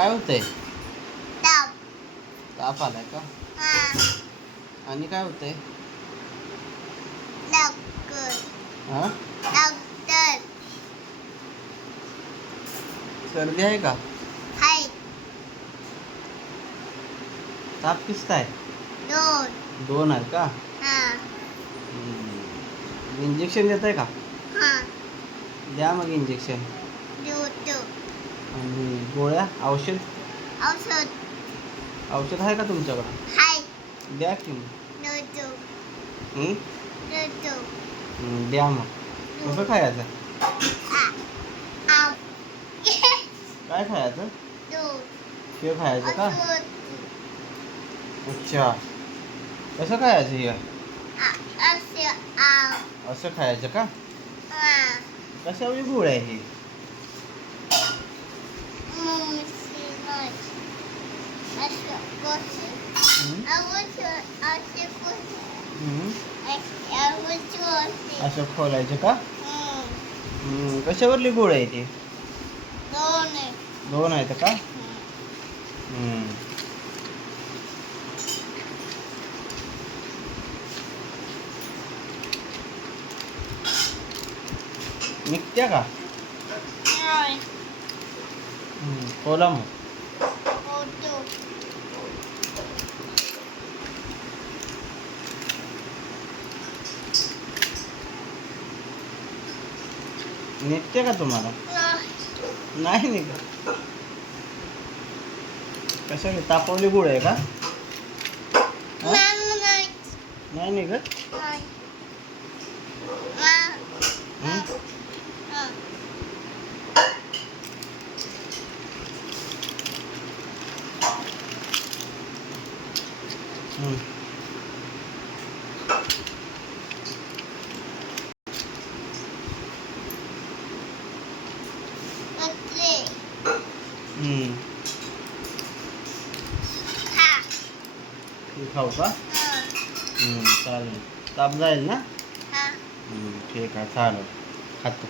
काय होतंय? ताप. ताप आलाय का? आणि काय होतंय? डॉक्टर. हा? डॉक्टर. सर्दी आहे का? हाय. ताप किस्त आहे? 2. 2 आहे का? हां. इंजेक्शन देत आहे का? हां. द्या मग इंजेक्शन. देतो. आणि गोळ्या औषध औषध. औषध आहे का तुमच्याकडं? हाय. द्या की मग. देतो. हं? देतो. द्या मग. कसं खायचं? आ. काय खायचं? दूध. शेव खायचं का? औषध. अच्छा. कसं खायचं हे? असे आ. असं खायचं का? हां. कशाची गोळ आहे ही? मम्मीची नाही. असं कसे. औषध. असे कसे. औषध. असं खोलायचं का? कशावरली गोळ आहे ती? 2 आहे. 2 आहेत का? निघत्या का? नाही. खोला मग. होतो. निघते का तुम्हाला? नाही निघत. कशाने तापवली गोळ आहे का? हा? नाही. नाही निघत? नाही. हं? हं. हे खाऊ का? चालेल. ताप जाईल ना? ठीक आहे चालेल. खातो.